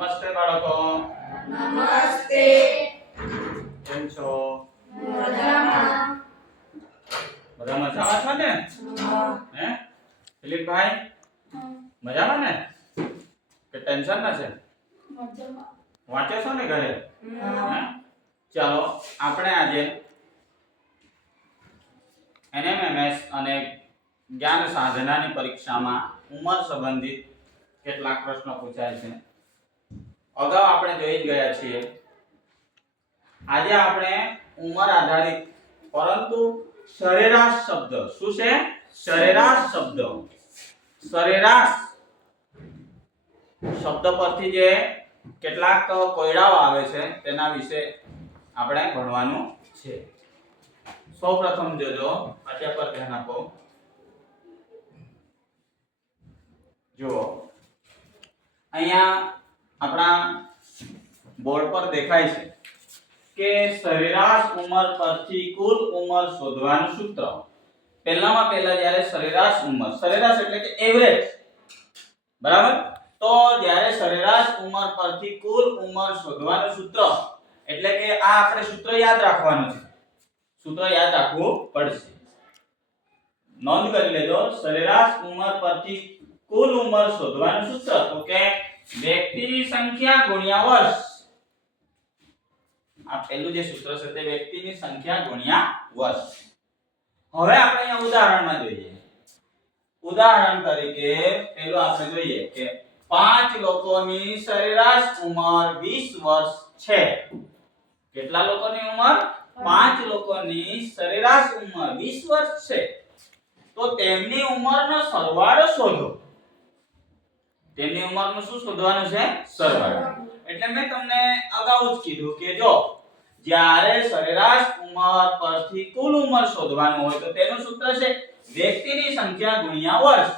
નમસ્તે બાળકો. નમસ્તે. કેમ છો? મજામાં. બધા મજામાં છો ને? હે દિલીપભાઈ મજામાં ને? કે ટેન્શન ના છે? મજામાં. વાંચો છો ને ઘરે? હે? ચાલો આપણે આજે NMMS અને જ્ઞાન સાધનાની પરીક્ષામાં ઉંમર સંબંધિત કેટલાક પ્રશ્નો પૂછાય છે. અગાઉ આપણે જોઈ જ ગયા છીએ. આજે આપણે ઉંમર આધારિત પરંતુ સરેરાશ શબ્દ, શું છે? સરેરાશ શબ્દ. સરેરાશ શબ્દ પરથી જે કેટલાક કોયડાઓ આવે છે તેના વિશે આપણે ભણવાનું છે. સૌપ્રથમ જોજો, પાઠ્ય પર ધ્યાન આપો. જુઓ અહીંયા આપણા બોર્ડ પર દેખાય છે કે સરેરાશ ઉંમર પરથી કુલ ઉંમર શોધવાનું સૂત્ર. પહેલા જ્યારે સરેરાશ ઉંમર, સરેરાશ એટલે કે એવરેજ, બરાબર? તો જ્યારે સરેરાશ ઉંમર પરથી કુલ ઉંમર શોધવાનું સૂત્ર એટલે કે આ આપણે સૂત્ર યાદ રાખવાનું છે. સૂત્ર યાદ રાખવું પડશે. નોંધ કરી લેજો. સરેરાશ ઉંમર પરથી કુલ ઉંમર શોધવાનું સૂત્ર તો કે વ્યક્તિની સંખ્યા ગુણ્યા વર્ષ. આ પહેલું જે સૂત્ર છે તે વ્યક્તિની સંખ્યા ગુણ્યા વર્ષ. હવે આપણે અહીંયા ઉદાહરણમાં જોઈએ. ઉદાહરણ તરીકે પહેલું આપણે જોઈએ કે 5 લોકોની સરેરાશ ઉંમર 20 વર્ષ છે. કેટલા લોકોની ઉંમર? 5 લોકોની સરેરાશ ઉંમર 20 વર્ષ છે. તો તેમની ઉંમરનો સરવાળો શોધો. તેમની ઉંમરનું શું શોધવાનું છે? સરવાળો. એટલે મેં તમને અગાઉ જ કીધું કે જો જ્યારે સરેરાશ ઉંમર પરથી કુલ ઉંમર શોધવાનું હોય તો તેનું સૂત્ર છે વ્યક્તિની સંખ્યા ગુણ્યા વર્ષ.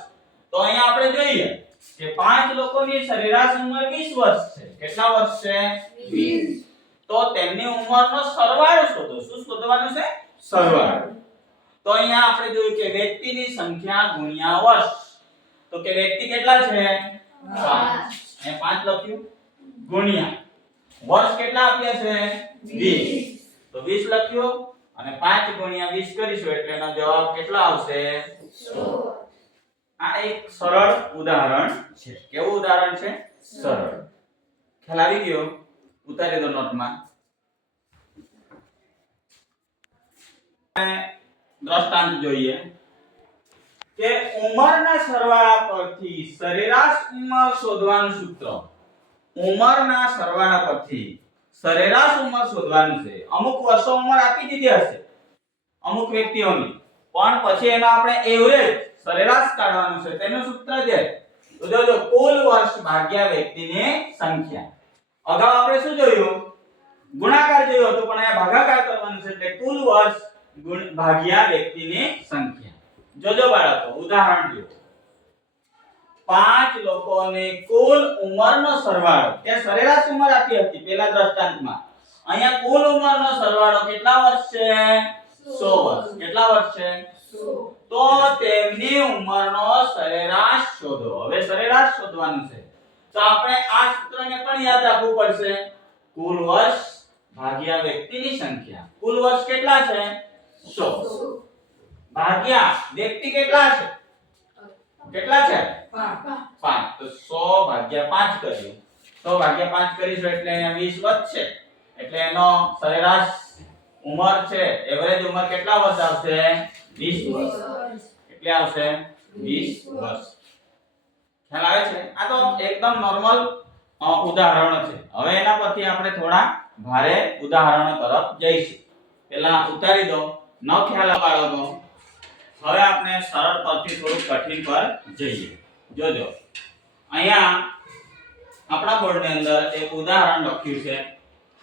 તો અહીંયા આપણે જોઈએ કે 5 લોકોની સરેરાશ ઉંમર 20 વર્ષ છે. કેટલા વર્ષ છે? 20. તો તેમની ઉંમરનો સરવાળો શોધો. શું શોધવાનું છે? સરવાળો. તો અહીંયા આપણે જોયું કે વ્યક્તિની સંખ્યા ગુણ્યા વર્ષ. તો કે વ્યક્તિ કેટલા છે? 5. અહીંયા 5 લખ્યું ગુણ્યા વર્ષ કેટલા આપ્યા છે? 20. તો 20 લખ્યું અને 5 ગુણ્યા 20 કરીશું એટલે એનો જવાબ કેટલા આવશે? 16. આ એક સરળ ઉદાહરણ છે. કેવું ઉદાહરણ છે? સરળ. ખ્યાલ આવી ગયો? ઉતારી દો નોટમાં. દ્રષ્ટાંત જોઈએ કે ઉંમરના સરવાળા પરથી સરેરાશ ઉંમર શોધવાનું સૂત્ર. ઉંમરના સરવાળા પરથી સરેરાશ ઉંમર શોધવાનું છે. અમુક વર્ષો ઉંમર આપી દીધી હશે અમુક વ્યક્તિઓની, પણ પછી એનો આપણે એવરેજ સરેરાશ કાઢવાનું છે. તેનું સૂત્ર છે તો જોજો કુલ વર્ષ ભાગ્યા વ્યક્તિની સંખ્યા. અગાઉ આપણે શું જોયું? ગુણાકાર જોયો હતો, પણ અહીંયા ભાગાકાર કરવાનું છે એટલે કુલ વર્ષ ભાગ્યા વ્યક્તિની સંખ્યા. જોજો બાળકો ઉદાહરણ જુઓ. 5 લોકોની કુલ ઉંમરનો સરવાળો. ત્યાં સરેરાશ ઉંમર આપી હતી પહેલા દ્રષ્ટાંતમાં. અહીંયા કુલ ઉંમરનો સરવાળો કેટલા વર્ષ છે? 100 વર્ષ. કેટલા વર્ષ છે? 100. તો તેમની ઉંમરનો સરેરાશ શોધો. હવે સરેરાશ શોધવાનું છે તો આપણે આ સૂત્રને પણ યાદ રાખવું પડશે. કુલ વર્ષ ભાગ્યા વ્યક્તિની સંખ્યા. કુલ વર્ષ કેટલા છે? 100 ભાગ્યા વ્યક્તિ કેટલા છે? કેટલા છે? 5. તો 100 ભાગ્યા 5 કરીએ. 100 ભાગ્યા 5 કરીશું એટલે અહીંયા 20 વધશે. એટલે એનો સરેરાશ ઉંમર છે, એવરેજ ઉંમર કેટલા વર્ષ આવશે? 20 વર્ષ. કેટલી આવશે? 20 વર્ષ. ખ્યાલ આવે છે? આ તો એકદમ નોર્મલ ઉદાહરણો છે. હવે એના પરથી આપણે થોડા ભારે ઉદાહરણો તરફ જઈશું. પહેલા ઉતારી દો. ન ખ્યાલ બાળકો. હવે આપણે સરળ પરથી થોડું કઠિન પર જઈએ. જોજો અહીંયા આપણા બોર્ડની અંદર એક ઉદાહરણ લખ્યું છે.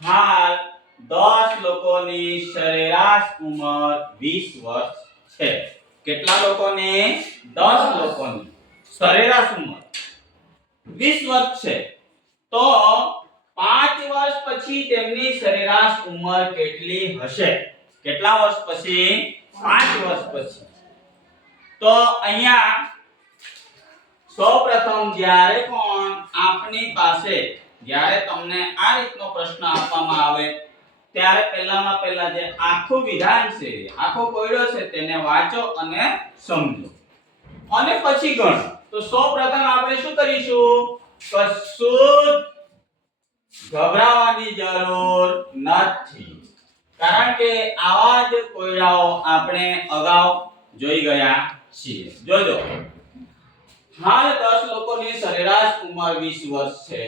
હાલ 10 લોકોની સરેરાશ ઉંમર 20 વર્ષ છે. કેટલા લોકોની? 10 લોકોની સરેરાશ ઉંમર 20 વર્ષ છે. તો 5 વર્ષ પછી તેમની સરેરાશ ઉંમર કેટલી હશે? કેટલા વર્ષ પછી? 5 વર્ષ પછી. તો અહીંયા સૌપ્રથમ જ્યારે પણ આપની પાસે જ્યારે તમને આ રીતનો પ્રશ્ન આપવામાં આવે ત્યારે પહેલામાં પહેલા જે આખું વિધાન છે, આખો કોયડો છે તેને વાંચો અને સમજો અને પછી ગણો. તો સૌપ્રથમ આપણે શું કરીશું? કશું ગભરાવાની જરૂર નથી, કારણ કે આવા જ કોયડાઓ આપણે અગાઉ જોઈ ગયા છીએ. જોજો, હાલ 10 લોકોની સરેરાશ ઉંમર 20 વર્ષ છે,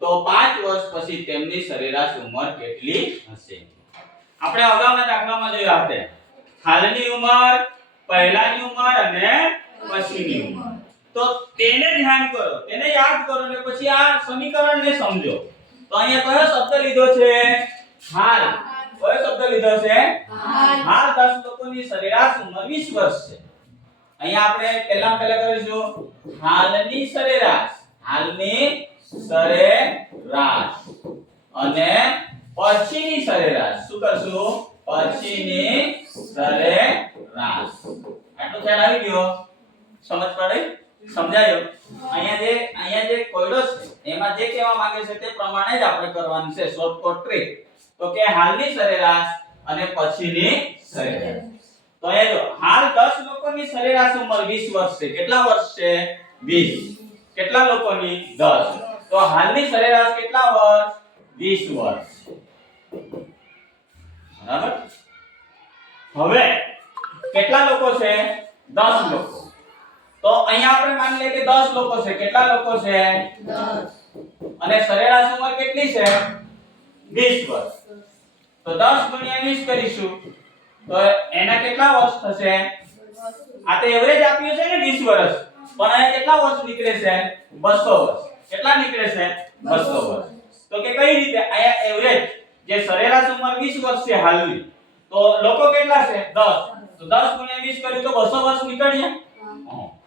તો 5 વર્ષ પછી તેમની સરેરાશ ઉંમર કેટલી હશે? આપણે અગાઉના દાખલામાં જોયા હતા હાલની ઉંમર, પહેલાની ઉંમર અને પછીની ઉંમર. તો તેને ધ્યાન કરો, તેને યાદ કરો ને પછી આ સમીકરણને સમજો. તો અહીંયા કયો શબ્દ લીધો છે? હાલ. કયો શબ્દ લીધો છે? હાલ 10 લોકોની સરેરાશ ઉંમર 20 વર્ષ છે. અહીંયા આપણે પહેલા કરીશું હાલની સરેરાશ, હાલની સરેરાશ અને પછીની સરેરાશ. શું કરશું? પછીની સરેરાશ. આટલું ખ્યાલ આવી ગયો? સમજ પડી? સમજાયો? અહીંયા જે કોયડો છે એમાં જે કહેવા માંગે છે તે પ્રમાણે જ આપણે કરવાનું છે. શોર્ટકટ ટ્રીક તો કે હાલની સરેરાશ અને પછીની સરેરાશ. તો એ જો હાલ 10 લોકોની સરેરાશ ઉંમર 20 વર્ષ છે. કેટલા વર્ષ છે? 20. કેટલા લોકોની? 10. તો હાલની સરેરાશ કેટલા વર્ષ? 20 વર્ષ. બરાબર? હવે કેટલા લોકો છે? 10 લોકો. તો અહીંયા આપણે માની લઈએ કે 10 લોકો છે. કેટલા લોકો છે? 10. અને સરેરાશ ઉંમર કેટલી છે? 20 વર્ષ. તો 10 ગુણ્યા 20 કરીશું તો એના કેટલા વર્ષ થશે? આ તો એવરેજ આપ્યું છે ને 20 વર્ષ, પણ અહીંયા કેટલા વર્ષ નીકળે છે? 200 વર્ષ. કેટલા નીકળે છે? 200 વર્ષ. તો કે કઈ રીતે? અહીંયા એવરેજ જે સરેરાશ ઉંમર 20 વર્ષ છે હાલની, તો લોકો કેટલા છે? 10. તો 10 ગુણ્યા 20 કર્યું તો 200 વર્ષ નીકળ્યા.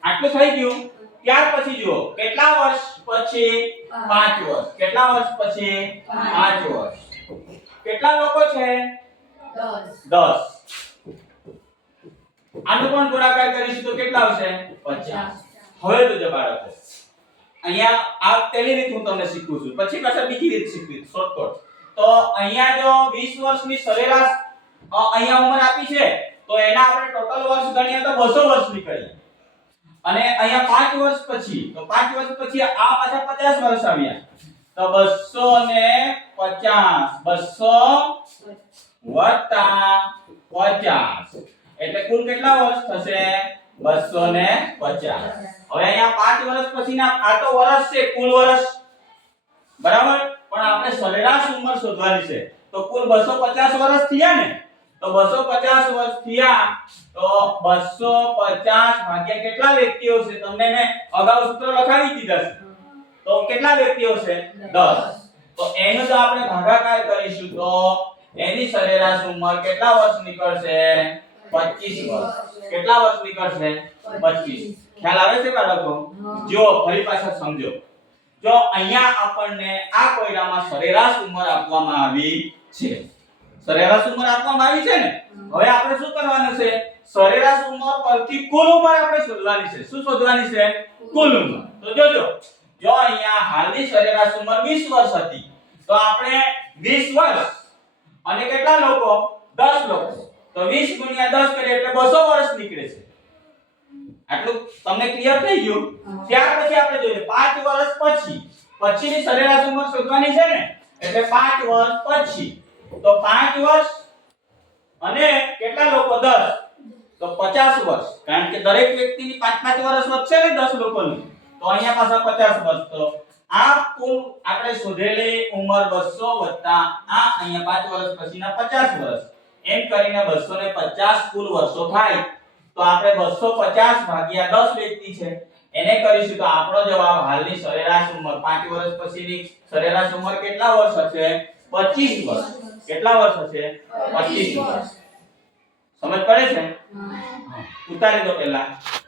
આટલું થઈ ગયું. ત્યાર પછી જુઓ કેટલા વર્ષ પછી? 5 વર્ષ. કેટલા વર્ષ પછી? 5 વર્ષ. કેટલા લોકો છે? 10. આનો પણ ગુણાકાર કરીશું તો કેટલા આવશે? 50. હવે જોજો બાળકો, અહીંયા આ પહેલી રીત હું તમને શીખવું છું, પછી પાછા બીજી રીત શીખવી શોર્ટકટ. તો અહીંયા જો 20 વર્ષની સરેરાશ અહીંયા ઉંમર આપી છે, તો એના આપણે ટોટલ વર્ષ ગણીએ તો 200 વર્ષ નીકળે. અને અહીંયા 5 વર્ષ પછી, તો 5 વર્ષ પછી આ પાછા 50 વર્ષ આવ્યા. તો 200 વત્તા 50 એટલે કુલ કેટલા વર્ષ થશે? 250. હવે અહીંયા 5 વર્ષ પછીના આ તો વર્ષ છે, કુલ વર્ષ બરાબર, પણ આપણે સરેરાશ ઉંમર શોધવાની છે. તો કુલ 250 વર્ષ થયા ને, તો 250 વર્ષ થયા તો 250 ભાગ્યા કેટલા વ્યક્તિઓ છે? તમને મેં અગાઉ સૂત્ર લખાવી દીધા છે. તો કેટલા વ્યક્તિઓ છે? 10. તો એનો જો આપણે ભાગાકાર કરીશું તો એની સરેરાશ ઉંમર કેટલા વર્ષ નીકળશે? 25 વર્ષ. કેટલા વર્ષ નીકળશે? 25. ખ્યાલ આવે છે બાળકો? જો ફરી પાછા સમજો. જો અહીંયા આપણને આ કોયડામાં સરેરાશ ઉંમર આપવામાં આવી છે. સરેરાશ ઉંમર આપવામાં આવી છે ને, હવે આપણે શું કરવાનું છે? સરેરાશ ઉંમર પરથી કુલ ઉંમર આપણે શોધવાની છે. શું શોધવાની છે? કુલ ઉંમર. તો જોજો, જો અહીંયા હાલની સરેરાશ ઉંમર 20 વર્ષ હતી, તો આપણે 20 વર્ષ અને કેટલા લોકો? 10 લોકો. તો 20 ગુણ્યા 10 કરીએ એટલે 200 વર્ષ નીકળે છે. આટલું તમને ક્લિયર થઈ ગયું? ત્યાર પછી આપણે જોઈએ 5 વર્ષ પછીની સરેરાશ ઉંમર શોધવાની છે ને, એટલે 5 વર્ષ પછી. તો 5 વર્ષ અને કેટલા લોકો? 10. તો 50 વર્ષ, કારણ કે દરેક વ્યક્તિની 5-5 વર્ષ વધશે ને 10 લોકોની, તો અહીંયા પાછા 50 વર્ષ. તો આ કુલ આપણે શોધેલી ઉંમર 200 વત્તા આ અહીંયા 5 વર્ષ પછીના 50 વર્ષ, એમ કરીને 250 કુલ વર્ષો થાય. તો આપણે 250 ભાગ્યા 10 વ્યક્તિ છે એને કરીશું તો આપણો જવાબ હાલની સરેરાશ ઉંમર 5 વર્ષ પછીની સરેરાશ ઉંમર કેટલા વર્ષ હશે? 25 વર્ષ. કેટલા વર્ષ હશે? 25 વર્ષ. સમજ પડે છે? ઉતારી દો પહેલા.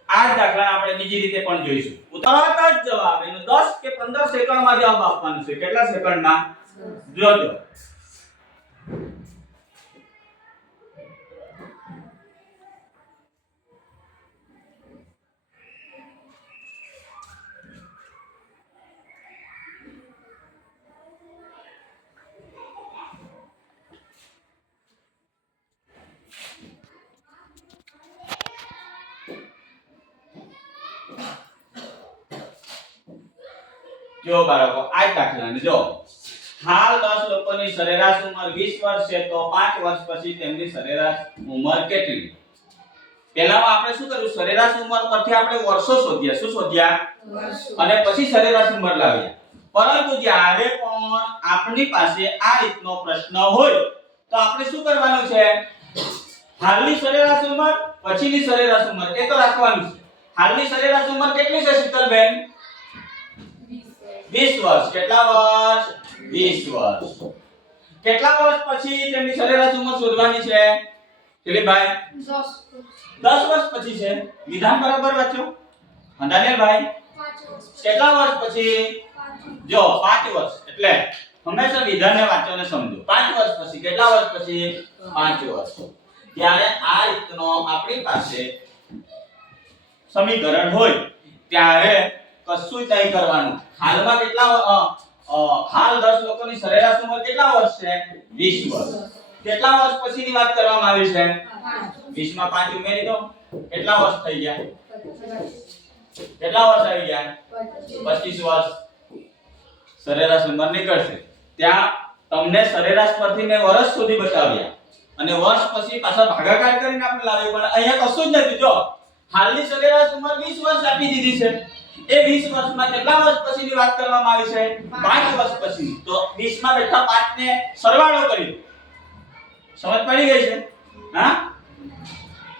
આ જ દાખલા આપણે બીજી રીતે પણ જોઈશું. તરત જ જવાબ એનો 10 કે 15 સેકન્ડમાં જવાબ આપવાનો છે. કેટલા સેકન્ડમાં? જોજો. જો બાળકો આ દાખલાને જો હાલ 10 લોકોની સરેરાશ ઉંમર 20 વર્ષ છે તો 5 વર્ષ પછી તેમની સરેરાશ ઉંમર કેટલી? પહેલામાં આપણે શું કર્યું, સરેરાશ ઉંમર પરથી આપણે વર્ષો શોધ્યા. શું શોધ્યા? અને પછી સરેરાશ ઉંમર લાવ્યા. પરંતુ જ્યારે પણ આપણી પાસે આ રીતનો પ્રશ્ન હોય તો આપણે શું કરવાનું છે? હાલની સરેરાશ ઉંમર, પછીની સરેરાશ ઉંમર એ તો રાખવાનું છે. હાલની સરેરાશ ઉંમર કેટલી છે શીતલબેન? 20 વર્ષ. કેટલા વર્ષ? 20 વર્ષ. કેટલા વર્ષ પછી તેમની સરેરાશ ઉંમર શોધવાની છે દિલીપભાઈ? 10 વર્ષ પછી છે. વિધાન બરાબર વાંચો દાનિયેલભાઈ. કેટલા વર્ષ પછી? જો 5 વર્ષ. એટલે હંમેશા વિધાનને વાંચો અને સમજો. 5 વર્ષ પછી. કેટલા વર્ષ પછી? 5 વર્ષ. ત્યારે આ રીતનો આપણી પાસે સમીકરણ હોય ત્યારે કશું જ નહીં કરવાનું. હાલમાં કેટલા હાલ 10 લોકોની સરેરાશ ઉંમર કેટલા વર્ષ છે? 20 વર્ષ. કેટલા વર્ષ પછીની વાત કરવામાં આવી છે? 20 માં 5 ઉમેરી દો. કેટલા વર્ષ થઈ ગયા? કેટલા વર્ષ આવી ગયા? 25 વર્ષ. સરેરાશ ઉંમર નીકળશે. ત્યાં તમને સરેરાશ પરથી મેં વર્ષ સુધી બતાવ્યા અને વર્ષ પછી પાછા ભાગાકાર કરીને આપણે લાવ્યું, પણ અહીંયા કશું જ નથી. જો હાલની સરેરાશ ઉંમર 20 વર્ષ આપી દીધી છે. એ 20 વર્ષમાં કેટલા વર્ષ પછીની વાત કરવામાં આવી છે? 5 વર્ષ પછી. તો 20 માં બેઠા 5 ને સરવાળો કરી. સમજ પડી ગઈ છે? હા,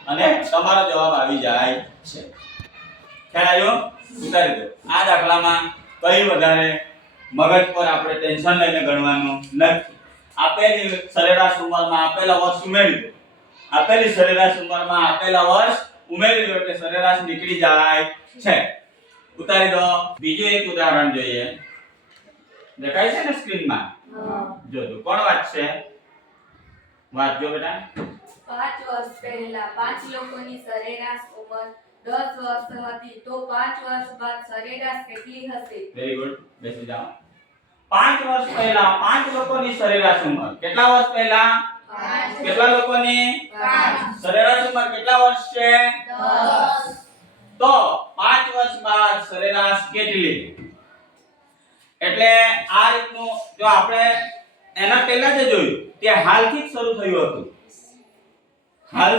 અને તમારો જવાબ આવી જાય છે. ખ્યાલ આવ્યો? ઉતારી દો. આ દાખલામાં કઈ વધારે મગજ પર આપણે ટેન્શન લઈને ગણવાનું નથી. આપેલી સરેરાશ ઉંમરમાં આપેલા વર્ષ ઉમેરી દો. આપેલી સરેરાશ ઉંમરમાં આપેલા વર્ષ ઉમેરી દો એટલે સરેરાશ નીકળી જાય છે. ઉતારી દો. બીજું એક ઉદાહરણ જોઈએ. દેખાય છે ને સ્ક્રીનમાં? જોજો. કોણ વાંચશે? વાંચજો બેટા. 5 વર્ષ પહેલા 5 લોકોની સરેરાશ ઉંમર 10 વર્ષ હતી તો 5 વર્ષ બાદ સરેરાશ કેટલી હશે? Very good. બેસી જાઓ. 5 વર્ષ પહેલા 5 લોકોની સરેરાશ ઉંમર. કેટલા વર્ષ પહેલા? 5. કેટલા લોકોની સરેરાશ ઉંમર કેટલા વર્ષ છે? 10. તો 5 વર્ષ બાદ સરેરાશ કેટલી? એટલે આ રીતનું જો આપણે એના પહેલા જે જોયું તે હાલથી જ શરૂ થયું હતું. હાલ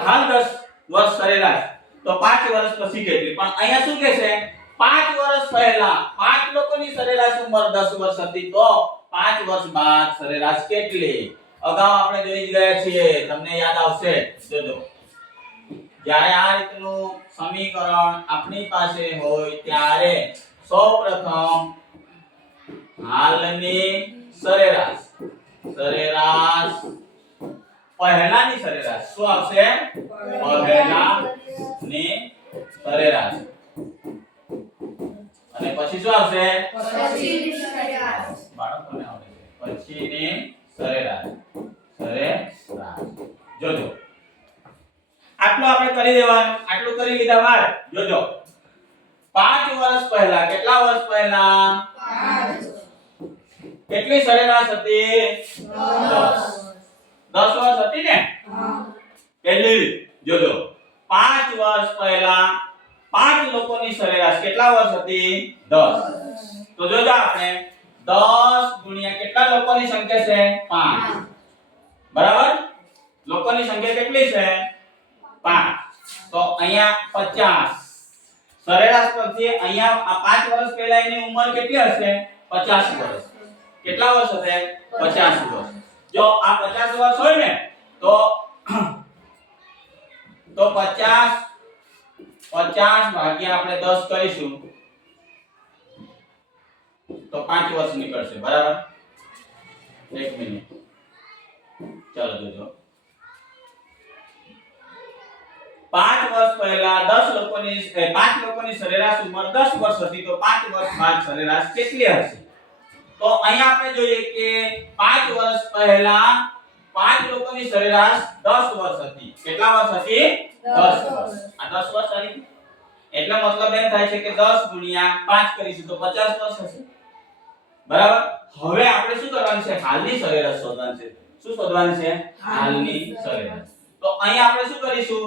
10 વર્ષ સરેરાશ તો 5 વર્ષ પછી કેટલી? પણ અહીંયા શું કહે છે? 5 વર્ષ પહેલા 5 લોકોની સરેરાશ ઉંમર 10 વર્ષ હતી તો 5 વર્ષ બાદ સરેરાશ કેટલી? અગાઉ આપણે જોઈ જ ગયા છીએ, તમને યાદ આવશે. જોજો. જ્યારે આ રીતનું સમીકરણ આપણી પાસે હોય ત્યારે સૌપ્રથમ હાલની સરેરાશ પહેલાની સરેરાશ શું આવશે? પહેલાની સરેરાશ. અને પછી શું આવશે? બાળકોને આવડે છે. પછીની સરેરાશ. જોજો. આટલું આપણે કરી દેવાનું. આટલું કરી લીધા બાદ જોજો 5 વર્ષ પહેલા. કેટલા વર્ષ પહેલા? 5. કેટલી સરેરાશ હતી? 10 વર્ષ હતી ને? પહેલી જોજો 5 વર્ષ પહેલા 5 લોકોની સરેરાશ કેટલા વર્ષ હતી? 10. તો જોજો આપણે 10 ગુણ્યા કેટલા લોકોની સંખ્યા છે? 5. બરાબર? લોકોની સંખ્યા કેટલી છે? 5. તો અહીંયા 50. સરેરાશ પરથી અહીંયા આ 5 વર્ષ પહેલા એની ઉંમર કેટલી હશે? 50 વર્ષ. કેટલા વર્ષ હશે? 50 વર્ષ. જો આ 50 વર્ષ હોય ને તો 50 ભાગ્યા આપણે 10 કરીશું તો 5 વર્ષ નીકળશે. બરાબર? એક મિનિટ. ચાલો જોજો. 5 વર્ષ પહેલા 5 લોકોની સરેરાશ ઉંમર 10 વર્ષ હતી તો 5 વર્ષ બાદ સરેરાશ કેટલી હશે? તો અહીંયા આપણે જોઈએ કે 5 વર્ષ પહેલા 5 લોકોની સરેરાશ 10 વર્ષ હતી. કેટલા વર્ષ હતી? 10 વર્ષ. આ 10 વર્ષ આવી. એટલે મતલબ એમ થાય છે કે 10 ગુણ્યા 5 કરીશું તો 50 વર્ષ હશે. બરાબર? હવે આપણે શું કરવાનું છે? હાલની સરેરાશ શોધવાની છે. શું શોધવાની છે? હાલની સરેરાશ. તો અહીંયા આપણે શું કરીશું?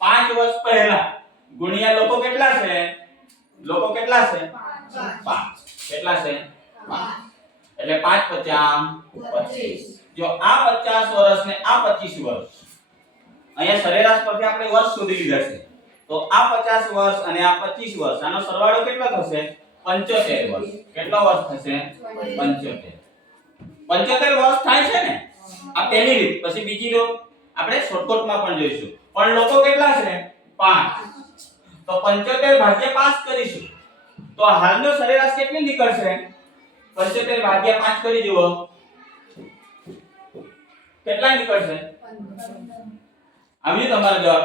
5 વર્ષ પહેલા ગુણ્યા લોકો કેટલા છે? 5. કેટલા છે 5 એટલે 5 50 25 જો આ 50 વર્ષ ને આ 25 વર્ષ અહીંયા સરેરાશ પરથી આપણે વર્ષ શોધી લીધા છે તો આ 50 વર્ષ અને આ 25 વર્ષ આનો સરવાળો કેટલો થશે 75 વર્ષ કેટલો વર્ષ થશે 75 વર્ષ થાય છે ને આ પહેલી રીત પછી બીજી રીત આપણે શોર્ટકટમાં પણ જોઈશું પણ લોકો કેટલા છે 5 તો 75 ભાગ્યા 5 કરીશું તો હાલનો સરેરાશ કેટલી નીકળશે 75 ભાગ્યા 5 કરી જુઓ કેટલા નીકળશે આવ્યું તમારો જવાબ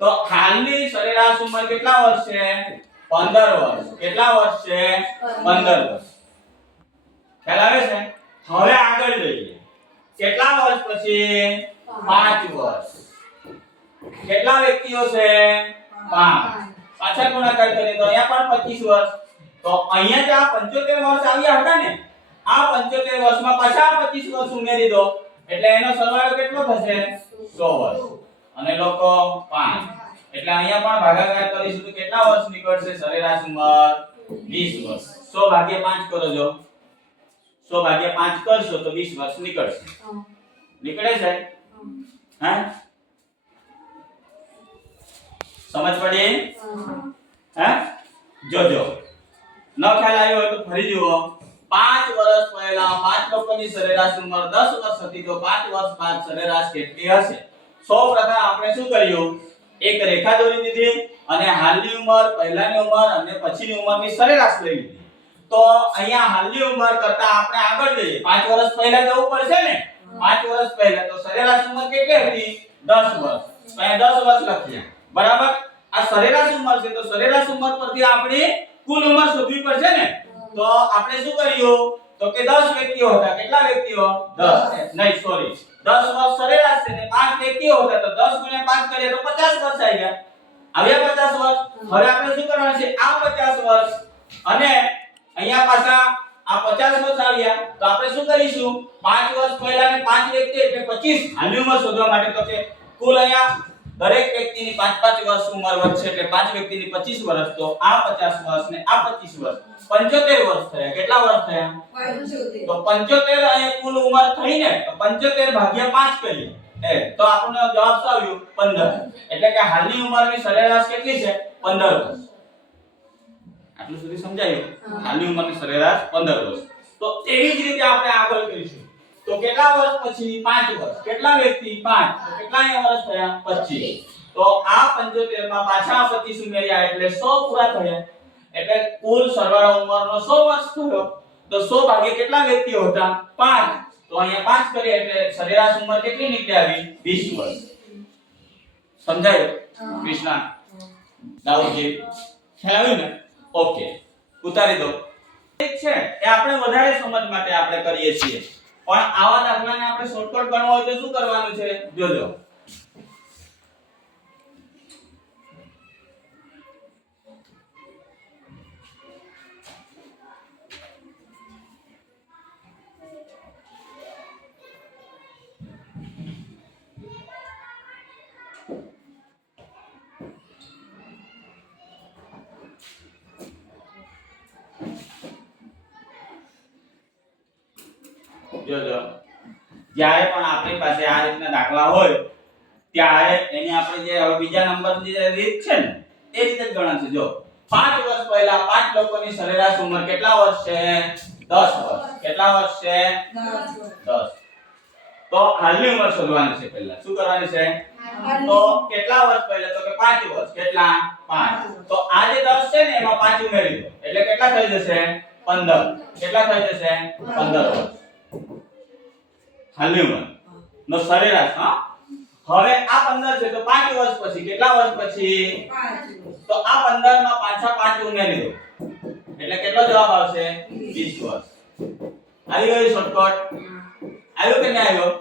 તો હાલની સરેરાશ ઉંમર કેટલા વર્ષ છે 15 વર્ષ કેટલા વર્ષ છે 15 વર્ષ ખ્યાલ આવે છે હવે આગળ જઈએ કેટલા વર્ષ પછી 5 વર્ષ કેટલા વ્યક્તિઓ છે 5 પાછા ગુણાકાર કરીએ તો અહીંયા પણ 25 વર્ષ તો અહીંયા જે આ 75 વર્ષ આવ્યા હતા ને આ 75 વર્ષમાં પાછા 25 વર્ષ ઉમેરી દો એટલે એનો સરવાળો કેટલો થશે 100 વર્ષ અને લોકો 5 એટલે અહીંયા પણ ભાગાકાર કરીશું તો કેટલા વર્ષ નીકળશે સરેરાશ ઉંમર 20 વર્ષ 100 ભાગ્યા 5 કરો જો 100 ભાગ્યા 5 કરશો તો 20 વર્ષ નીકળશે નીકળે છે હા સમજ પડી હે જોજો ન ખ્યાલ આવ્યો હોય તો ફરી જુઓ 5 વર્ષ પહેલા 5 લોકોની સરેરાશ ઉંમર 10 વર્ષ હતી તો 5 વર્ષ બાદ સરેરાશ કેટલી હશે સૌપ્રથમ આપણે શું કર્યું એક રેખા દોરી દીધી અને હાલની ઉંમર પહેલાની ઉંમર અને પછીની ઉંમરની સરેરાશ લઈ લીધી તો અહીંયા હાલની ઉંમર કરતા આપણે આગળ જઈએ 5 વર્ષ પહેલા જવું પડશે ને 5 વર્ષ પહેલા તો સરેરાશ ઉંમર કેટલી હતી 10 વર્ષ તો અહીંયા 10 વર્ષ લખ્યા બરાબર આ સરેરાશ ઉંમર છે તો સરેરાશ ઉંમર પરથી આપણે કુલ ઉંમર શોધવી પડશે ને તો આપણે શું કર્યું તો કે 10 વ્યક્તિઓ હતા કેટલા વ્યક્તિઓ 10 નહીં સોરી 10 વર્ષ સરેરાશ છે ને 5 વ્યક્તિઓ હતા તો 10 ગુણ્યા 5 કરીએ તો 50 વર્ષ આવી ગયા આવ્યા 50 વર્ષ હવે આપણે શું કરવાનું છે આ 50 વર્ષ અને અહીંયા પાછા આ 50 વર્ષ આવ્યા તો આપણે શું કરીશું 5 વર્ષ પહેલા ને 5 વ્યક્તિ એટલે 25 હાલની ઉંમર શોધવા માટે તો કે કુલ અહીંયા દરેક વ્યક્તિની 5 વર્ષ ઉંમર વધશે એટલે 5 વ્યક્તિની 25 વર્ષ તો આ 50 વર્ષ ને આ 25 વર્ષ 75 વર્ષ થયા કેટલા વર્ષ થયા 75 તો 75 અહીંયા કુલ ઉંમર થઈ ને તો 75 ભાગ્યા 5 કરીએ તો આપણને જવાબ શું આવ્યું 15 એટલે કે હાલની ઉંમરની સરેરાશ કેટલી છે 15 વર્ષ આટલું સુધી સમજાયું હાલની ઉંમરની સરેરાશ 15 વર્ષ તો તેવી જ રીતે આપણે આગળ કરીશું તો કેટલા વર્ષ પછી 5 વર્ષ કેટલા વ્યક્તિ 5 તો કેટલા વર્ષ થયા 25 તો આ 75 માં પાછા 25 ઉમેર્યા એટલે 100 પૂરા થયા એટલે કુલ સરવાળો ઉંમરનો 100 વર્ષ થયો તો 100 ભાગ્યા કેટલા વ્યક્તિઓ હતા 5 તો અહીંયા 5 કરીએ એટલે સરેરાશ ઉંમર કેટલી નીકળી આવી 20 વર્ષ સમજાયું કૃષ્ણા દાઉદજી ખ્યાલ આવ્યું ને ઓકે ઉતારી દો ઠીક છે એ આપણે વધારે સમજ માટે આપણે કરીએ છીએ પણ આવા દાખલાને આપણે શોર્ટકટ ગણવો હોય તો શું કરવાનું છે જોજો જોજો જ્યારે પણ આપણી પાસે આ રીતના દાખલા હોય ત્યારે એની આપણે જે હવે બીજા નંબરની જે રીત છે ને એ રીતે જ ગણશે જો 5 વર્ષ પહેલા 5 લોકોની સરેરાશ ઉંમર કેટલા વર્ષ છે 10 વર્ષ કેટલા વર્ષ છે 10 તો હાલની ઉંમર શોધવાની છે પહેલા શું કરવાની છે તો કેટલા વર્ષ પહેલા તો કે 5 વર્ષ કેટલા 5 તો આ જે 10 છે ને એમાં 5 ઉમેરી દો એટલે કેટલા થઈ જશે 15 કેટલા થઈ જશે 15 વર્ષ હાલની ઉંમર નો સરેરાશ હા હવે આ 15 છે તો 5 વર્ષ પછી કેટલા વર્ષ પછી 5 તો આ 15 માં પાછા 5 ઉમેરી દો એટલે કેટલો જવાબ આવશે 20 વર્ષ આવી ગયું શોર્ટકટ આવ્યો કે નહીં આવ્યો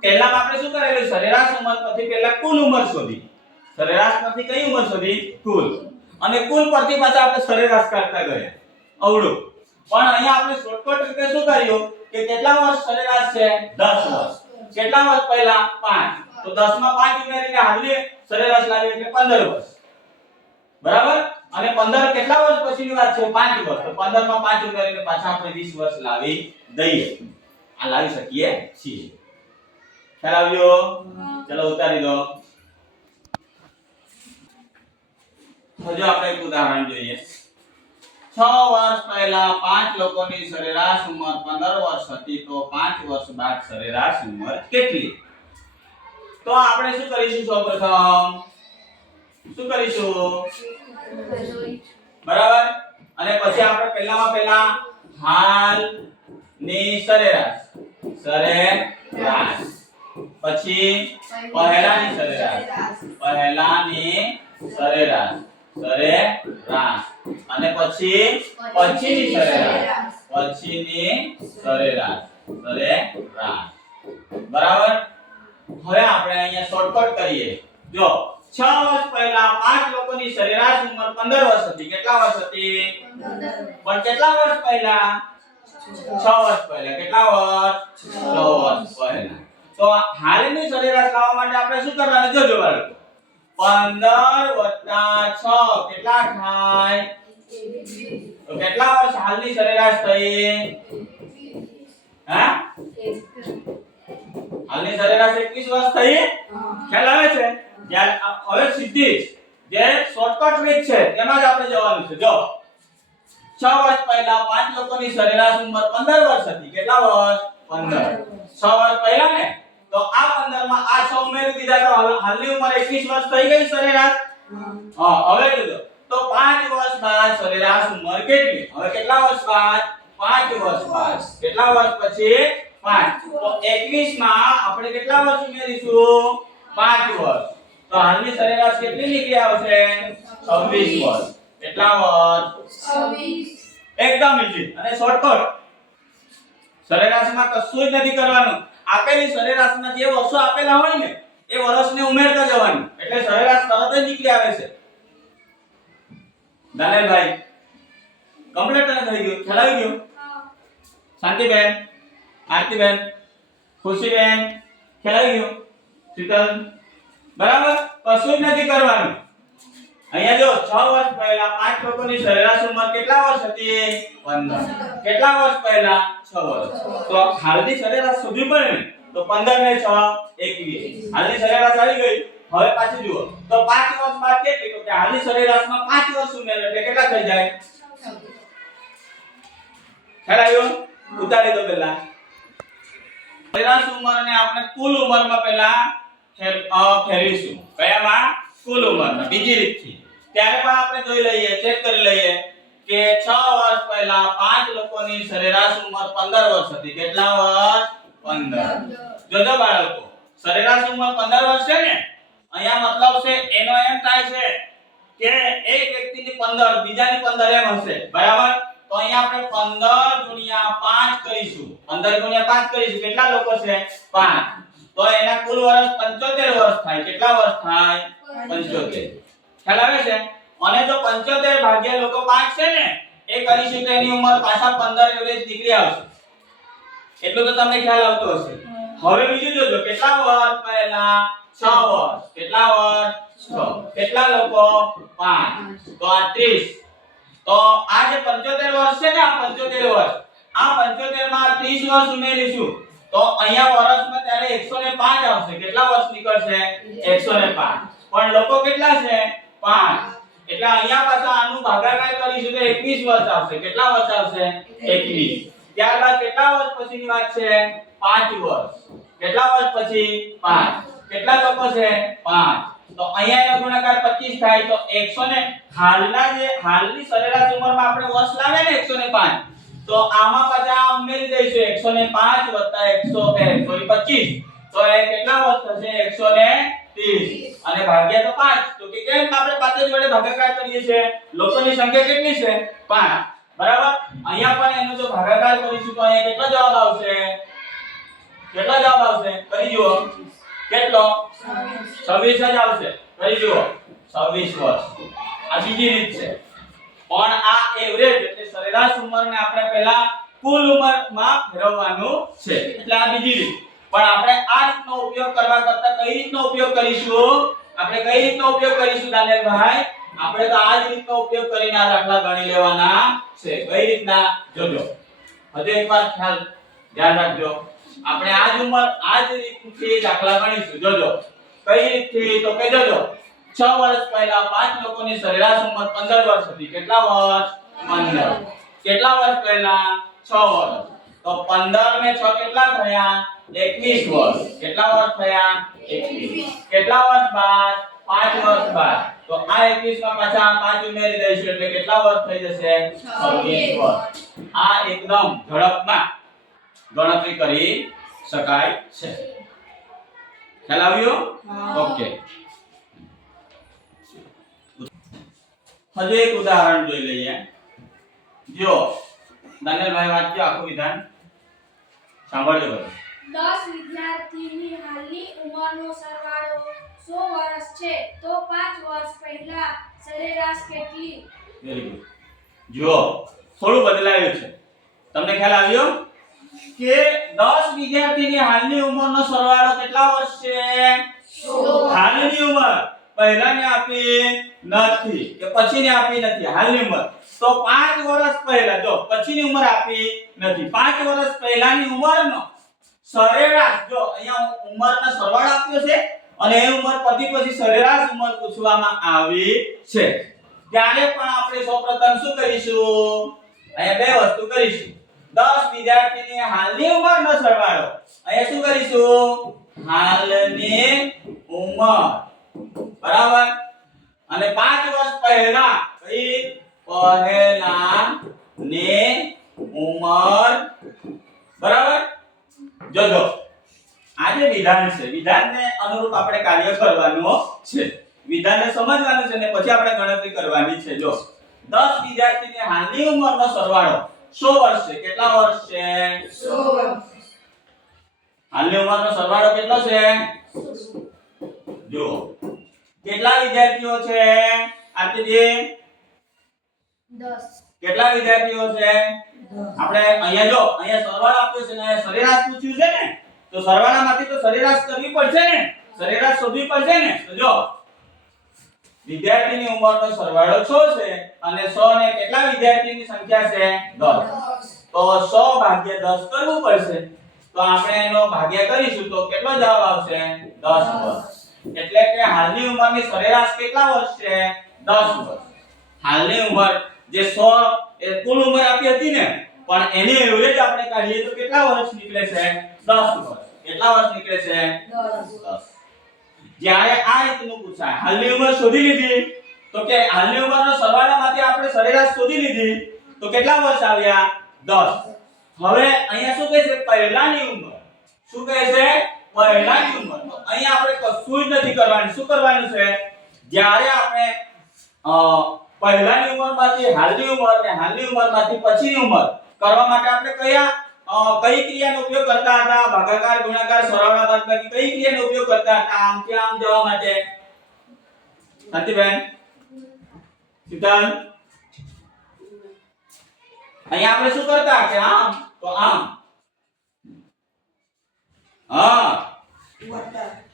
પહેલા આપણે શું કરેલું સરેરાશ ઉંમર પરથી પહેલા કુલ ઉંમર શોધી સરેરાશ પરથી કઈ ઉંમર શોધી કુલ અને કુલ પરથી પાછા આપણે સરેરાશ કાઢતા ગયા અવળું પણ અહીંયા આપણે શોર્ટકટ રીતે શું કર્યું કે કેટલા વર્ષ સરેરાશ છે 10 વર્ષ કેટલા વર્ષ પહેલા 5 તો 10 માં 5 ઉમેરીને હાલની સરેરાશ લાવી એટલે 15 વર્ષ બરાબર અને 15 કેટલા વર્ષ પછીની વાત છે? 5 વર્ષ. તો 15 માં 5 ઉમેરીને પાછા આપણે 20 વર્ષ લાવી દઈએ. આ લાવી શકીએ છીએ. ખ્યાલ આવ્યો? ચલો ઉતારી દો. હજુ આપણે એક ઉદાહરણ જોઈએ. 6 વર્ષ પહેલા 5 લોકોની સરેરાશ ઉંમર 15 વર્ષ હતી તો 5 વર્ષ બાદ સરેરાશ ઉંમર કેટલી? તો આપણે શું કરીશું? સૌપ્રથમ શું કરીશું? બરાબર. અને પછી આપણે પહેલામાં પહેલા હાલની સરેરાશ પછી પહેલાની સરેરાશ અને પછી પછીની સરેરાશ બરાબર. હવે આપણે અહીંયા શોર્ટકટ કરીએ. જો 6 વર્ષ પહેલા 5 લોકોની સરેરાશ ઉંમર 15 વર્ષ હતી. કેટલા વર્ષ હતી? પણ કેટલા વર્ષ પહેલા? 6 વર્ષ પહેલા. કેટલા વર્ષ? 6 વર્ષ પહેલા. તો હાલની સરેરાશ લાવવા માટે આપણે શું કરવાનું? જોજો બાળકો. 15 + 6 કેટલા થાય? તો કેટલા વર્ષ હાલની સરેરાશ થઈ? હા, હાલની સરેરાશ 21 વર્ષ થઈ. ખ્યાલ આવે છે? હવે સીધી જે શોર્ટકટ રીત છે તેમાં જ આપણે જવાનું છે. જો 6 વર્ષ પહેલા 5 લોકોની સરેરાશ ઉંમર 15 વર્ષ હતી. કેટલા વર્ષ? 15. 6 વર્ષ પહેલા ને, તો આ 15 માં આ 6 ઉમેરી દીધા તો હાલની ઉંમર 21 વર્ષ થઈ ગઈ સરેરાશ. હવે જોજો તો 5 વર્ષ બાદ સરેરાશ ઉંમર કેટલી? હવે કેટલા વર્ષ બાદ? 5 વર્ષ બાદ. કેટલા વર્ષ પછી? 5. તો 21 માં આપણે કેટલા વર્ષ ઉમેરીશું? 5 વર્ષ. તો હાલની સરેરાશ કેટલી નીકળી આવશે? 26 વર્ષ. કેટલા વર્ષ? 26. એકદમ ઈઝી અને શોર્ટકટ. સરેરાશમાં કશું જ નથી કરવાનું. આપેલી સરેરાશના જે વર્ષો આપેલા હોય ને એ વર્ષને ઉમેરતા જવાનું, એટલે સરેરાશ તરત જ નીકળી આવે છે. દાનેલભાઈ કમ્પ્લીટ થઈ ગયું? ખ્યાલ આવી ગયો? શાંતિબેન, આરતીબેન, ખુશીબેન, ખ્યાલ આવી ગયો? શીતલ, બરાબર. કશું જ નથી કરવાનું. અહીંયા જો 6 વર્ષ પહેલા 5 લોકોની સરેરાશ ઉંમર કેટલા વર્ષ હતી? 15. કેટલા વર્ષ પહેલા? 6 વર્ષ. તો હાલની સરેરાશ શોધવી પડે ને, તો 15 ને 6 21. હાલની સરેરાશ આવી ગઈ. હવે પાછી જુઓ તો 5 વર્ષ બાદ કેટલી? તો કે હાલની સરેરાશમાં 5 વર્ષ ઉમેરો એટલે કેટલા થઈ જાય? ખ્યાલ આવ્યો? ઉતારી દો પહેલા. સરેરાશ ઉંમરને આપણે કુલ ઉંમરમાં પહેલા ફેરવીશું. કયામાં? કુલ ઉંમરમાં. બીજી રીતથી. ત્યારે પણ આપણે જોઈ લઈએ, ચેક કરી લઈએ કે 6 વર્ષ પહેલા 5 લોકોની સરેરાશ ઉંમર 15 વર્ષ હતી. કેટલા વર્ષ? 15. જોજો બાળકો, સરેરાશ ઉંમર 15 વર્ષ છે ને, અહીંયા મતલબ છે એનો એમ થાય છે કે એક વ્યક્તિની 15 બીજાની 15 એમ હશે. બરાબર. તો અહીંયા આપણે 15 * 5 કરીશું. 15 * 5 કરીશું. કેટલા લોકો છે? 5. તો એના કુલ વર્ષ 75 વર્ષ થાય. કેટલા વર્ષ થાય? 75. ખ્યાલ આવે છે? અને જો 75 ભાગ્યા લોકો 5 છે ને એ કરીશું તો એની ઉંમર પાછા 15 એવરેજ નીકળી આવશે. એટલું તો તમને ખ્યાલ આવતો હશે. હવે બીજું જોજો, કેટલા વર્ષ પહેલા? 6 વર્ષ. કેટલા વર્ષ? 6. કેટલા લોકો? 5. તો આ 30. તો આ જે 75 વર્ષ છે ને, આ 75 વર્ષ, આ 75 માં 30 વર્ષ ઉમેરીશું તો અહીંયા વર્ષમાં ત્યારે 105 આવશે. કેટલા વર્ષ નીકળશે? 105. પણ લોકો કેટલા છે? 5. એટલે અહીંયા પાછા આનું ભાગાકાર કરીશું તો 21 વર્ષ આવશે. કેટલા વર્ષ આવશે? 21. ત્યારબાદ કેટલા વર્ષ પછીની વાત છે? 5 વર્ષ. કેટલા વર્ષ પછી? 5. કેટલા લોકો છે? 5. તો અહીંયા એનો ગુણાકાર 25 થાય તો 100 ને હાલની સરેરાશ ઉંમરમાં આપણે વર્ષ લાવે ને 105, તો આમાં પાછા ઉમેરી દઈશું 105 + 25. તો એ કેટલા વર્ષ થશે? 130. અને ભાગ્યા તો 5. તો કે કેમ આપણે 5 જોડે ભાગાકાર કરીએ છીએ? લોકોની સંખ્યા કેટલી છે? 5. બરાબર. અહીંયા પણ એનો જો ભાગાકાર કરીશું તો અહીંયા કેટલો જવાબ આવશે? કેટલો જવાબ આવશે? કરી જુઓ. કેટલો? 26 જ આવશે. કરી જુઓ. 26 વર્ષ. આ બીજી રીત છે. પણ આ એવરેજ એટલે સરેરાશ ઉંમરને આપણે પહેલા કુલ ઉંમરમાં ફેરવવાનું છે. એટલે આ બીજી રીત. પણ આપણે આ રીતનો ઉપયોગ કરવા કરતા કઈ રીતનો ઉપયોગ કરીશું? આપણે કઈ રીતનો ઉપયોગ કરીશું દાનેલભાઈ? આપણે તો આ જ રીતનો ઉપયોગ કરીને આ દાખલા ગણી લેવાના છે. કઈ રીતના જોજો, હજુ એકવાર ખ્યાલ ધ્યાન રાખજો. આપણે આ જ ઉંમર આ જ રીતથી દાખલા ગણીશું. જોજો કઈ રીતથી, તો કે જોજો 6 વર્ષ પહેલા 5 લોકોની સરેરાશ ઉંમર 15 વર્ષ હતી. કેટલા વર્ષ? 15. કેટલા વર્ષ પહેલા? 6 વર્ષ. તો 15 ને 6 કેટલા થયા? 21 વર્ષ. કેટલા વર્ષ થયા? 21. કેટલા વર્ષ બાદ? 5 વર્ષ બાદ. તો આ 21 માં પાછા 5 ઉમેરી દઈશું એટલે કેટલા વર્ષ થઈ જશે? 26 વર્ષ. આ એકદમ ઝડપમાં ગણતરી કરી શકાય છે. ખ્યાલ આવ્યો? ઓકે. હજુ એક ઉદાહરણ જોઈ લઈએ. જો દાનિયલભાઈ વાંચજો આખું વિધાન, સાંભળજો બધું. 10 વિદ્યાર્થીની હાલની ઉંમરનો સરવાળો 100 વર્ષ છે તો 5 વર્ષ પહેલા સરેરાશ કેટલી? Very good. જો થોડું બદલાયું છે. તમને ખ્યાલ આવ્યો કે 10 વિદ્યાર્થીની હાલની ઉંમરનો સરવાળો કેટલા વર્ષ છે? 100. હાલની ઉંમર પહેલાની આપી નથી કે પછીની આપી નથી. હાલની ઉંમર તો 5 વર્ષ પહેલા, જો પછીની ઉંમર આપી નથી, 5 વર્ષ પહેલાની ઉંમરનો સરેરાશ, જો અહીંયા ઉંમરનો સરવાળો આપ્યો છે અને એ ઉંમર પછી સરેરાશ ઉંમર પૂછવામાં આવી છે. ત્યારે પણ આપણે સૌપ્રથમ શું કરીશું? અહીંયા બે વસ્તુ કરીશું. 10 વિદ્યાર્થીની હાલની ઉંમરનો સરવાળો, અહીંયા શું કરીશું? હાલની ઉંમર, બરાબર. અને 5 વર્ષ પહેલા, કઈ? પહેલાની ઉંમર, બરાબર. જોજો આ જે વિધાન છે, વિધાનને અનુરૂપ આપણે કાર્ય કરવાનું છે. વિધાનને સમજવાનું છે ને પછી આપણે ગણતરી કરવાની છે. જો 10 વિદ્યાર્થીની હાલની ઉંમરનો સરવાળો 100 વર્ષ છે. કેટલા વર્ષ છે? 100. હાલની ઉંમરનો સરવાળો કેટલો છે? જો કેટલા વિદ્યાર્થીઓ છે? આરતીજી 10. કેટલા વિદ્યાર્થીઓ છે? આપણે અહીંયા જો અહીંયા સરવાળો આપ્યો છે ને અહીંયા સરેરાશ પૂછ્યું છે ને, તો સરવાળામાંથી તો સરેરાશ કરવી પડશે ને, સરેરાશ શોધવી પડશે ને. તો જો વિદ્યાર્થીની ઉંમરનો સરવાળો 6 છે અને 100 ને કેટલા વિદ્યાર્થીની સંખ્યા છે? 10. તો 100 ભાગ્યા 10 કરવું પડશે. તો આપણે એનો ભાગ્યા કરીશું તો કેટલો જવાબ આવશે? 10 વર્ષ. એટલે કે હાલની ઉંમરની સરેરાશ કેટલા વર્ષ છે? 10 વર્ષ. હાલની ઉંમર જે 100 એ કુલ ઉંમર આપી હતી ને, પણ એની એવરેજ આપણે કાઢીએ તો કેટલા વર્ષ નીકળે છે? 10 વર્ષ. કેટલા વર્ષ નીકળે છે? 10. જ્યારે આ રીતનું પૂછાય, હાલની ઉંમર શોધી લીધી, તો કે હાલની ઉંમરનો સરવાળામાંથી આપણે સરેરાશ શોધી લીધી, તો કેટલા વર્ષ આવ્યા? 10. હવે અહીંયા શું કહે છે? પહેલાની ઉંમર. શું કહે છે? પહેલાની ઉંમર. તો અહીંયા આપણે કશું જ નથી કરવાનું. શું કરવાનું છે? જ્યારે આપણે પહેલાની ઉંમરમાંથી હાલની ઉંમર ને હાલની ઉંમરમાંથી પછીની ઉંમર કરવા માટે આપણે કઈ ક્રિયાનો ઉપયોગ કરતા હતા? ભાગાકાર, ગુણાકાર, સરવાળા, બાદબાકી, કઈ ક્રિયાનો ઉપયોગ કરતા હતા આમ કે આમ જવા માટે? શાંતિબેન, શીતલ, અહીંયા આપણે શું કરતા કે આમ તો આમ, હા,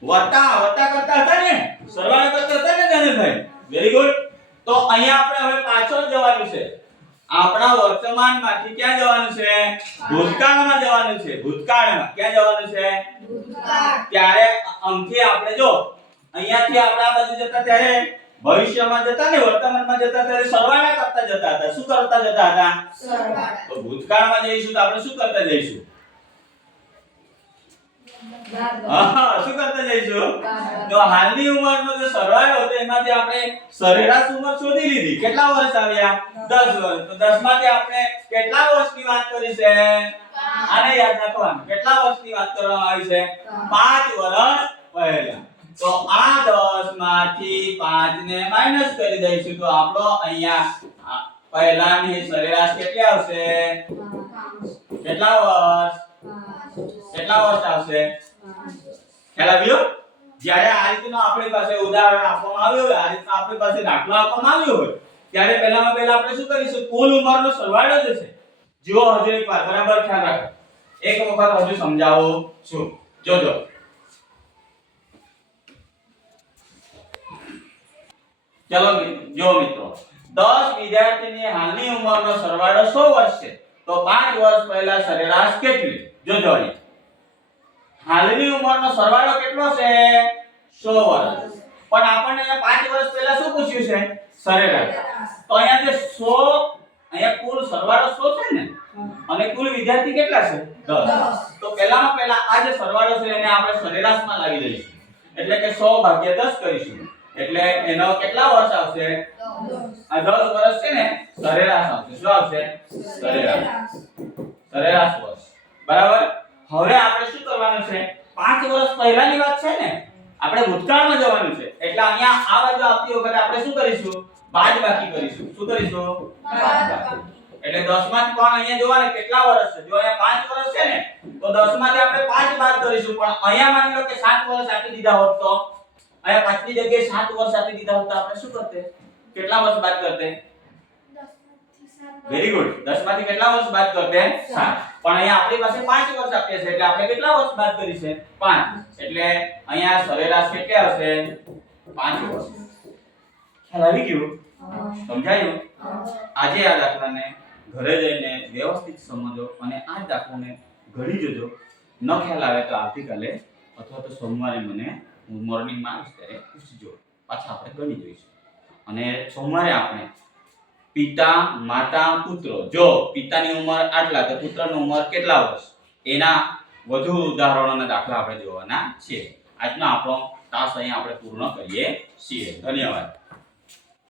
વત્તા કરતા હતા ને, સરવાળા કરતા હતા ને દાનિલભાઈ? Very good. તો અહીંયા આપણે હવે પાછળ જવાનું છે. આપણા વર્તમાનમાંથી ક્યાં જવાનું છે? ભૂતકાળમાં જવાનું છે. ભૂતકાળમાં ક્યાં જવાનું છે? ભૂતકાળ. ત્યારે આમથી આપણે જો અહીંયાથી આપણે આ બાજુ જતા ત્યારે ભવિષ્યમાં જતા ને વર્તમાનમાં જતા ત્યારે સરવાળા કરતા જતા હતા. શું કરતા જતા હતા? સરવાળા. તો ભૂતકાળમાં જઈશું તો આપણે શું કરતા જઈશું? શું કરતા જઈશું? તો હાલની ઉંમરનો જે સરવાળો હતો એમાંથી આપણે સરેરાશ ઉંમર શોધી લીધી. કેટલા વર્ષ આવ્યા? 10 વર્ષ. તો 10 માંથી આપણે કેટલા વર્ષની વાત કરી છે? આને યાદ રાખવાનું. કેટલા વર્ષની વાત કરવામાં આવી છે? 5 વર્ષ પહેલા. તો આ 10 માંથી 5 ને માઈનસ કરી દઈશું તો આપણો અહીંયા પહેલાની સરેરાશ કેટલી આવશે? કેટલા વર્ષ? કેટલા વર્ષ આવશે? ખ્યાલ આવ્યો? જ્યારે આ રીતનો આપણી પાસે ઉદાહરણ આપવામાં આવ્યું હોય, આ રીતનો આપણી પાસે દાખલો આપવામાં આવ્યો હોય, ત્યારે પહેલામાં પહેલા આપણે શું કરીશું? કુલ ઉંમરનો સરવાળો જ છે. જો હજુ એકવાર બરાબર ખ્યાલ રાખો. એક વખત હજુ સમજાવું છું. જોજો ચલો જો મિત્રો 10 વિદ્યાર્થીની હાલની ઉંમરનો સરવાળો 100 વર્ષ છે તો 5 વર્ષ પહેલા સરેરાશ કેટલી? જોજો અહીં હાલની ઉંમરનો સરવાળો કેટલો છે? 100 વર્ષ. પણ આપણને અહીંયા 5 વર્ષ પહેલા શું પૂછ્યું છે? સરેરાશ. તો અહીંયા જે 100 અહીંયા કુલ સરવાળો 100 છે ને અને કુલ વિદ્યાર્થી કેટલા છે? 10. તો પહેલામાં પહેલા આ જે સરવાળો છે એને આપણે સરેરાશમાં લાવી દઈશું. એટલે કે 100 ભાગ્યા 10 કરીશું. એટલે એનો કેટલા વર્ષ આવશે? 10. આ 10 વર્ષ છે ને સરેરાશ આવશે. શું આવશે? સરેરાશ. સરેરાશ વર્ષ. બરાબર. હવે આપણે શું કરવાનું છે? 5 વર્ષ પહેલાની વાત છે ને, આપણે ભૂતકાળમાં જવાનું છે. એટલે અહીંયા આ બાજુ આવતી વખતે આપણે શું કરીશું? બાદબાકી કરીશું. શું કરીશું? બાદબાકી. એટલે 10 માંથી પણ અહીંયા જોવાને કેટલા વર્ષ છે? જો અહીંયા 5 વર્ષ છે ને તો 10 માંથી આપણે 5 બાદ કરીશું. પણ અહીંયા માની લો કે 7 વર્ષ આપી દીધા હોત તો અહીંયા 5 ની જગ્યાએ 7 વર્ષ આપી દીધા હોત તો આપણે શું કરતે? કેટલા વર્ષ બાદ કરતે? 10 વેરી ગુડ. 10 માંથી કેટલા વર્ષ બાદ કરતે? 7. પણ અહીંયા આપણી પાસે 5 વર્ષ આપ્યા છે એટલે આપણે કેટલા વર્ષ બાદ કરી છે? 5. એટલે અહીંયા સરેરાશ કેટલી આવશે? 5 વર્ષ. ખ્યાલ આવી ગયો? સમજાયું? આજે આ દાખલાને ઘરે જઈને વ્યવસ્થિત સમજો અને આ દાખલાને ગણી જોજો. ન ખ્યાલ આવે તો આવતીકાલે અથવા તો સોમવારે મને મોર્નિંગમાં આવીશ ત્યારે પૂછજો. પાછા આપણે ગણી જોઈશું. અને સોમવારે આપણે પિતા, માતા, પુત્ર. જો પિતાની ઉંમર આટલા તો પુત્રની ઉંમર કેટલા વર્ષ? એના વધુ ઉદાહરણોના દાખલા આપણે જોવાના છે. આજનો આપણો તાસ અહીંયા આપણે પૂર્ણ કરીએ છીએ. ધન્યવાદ.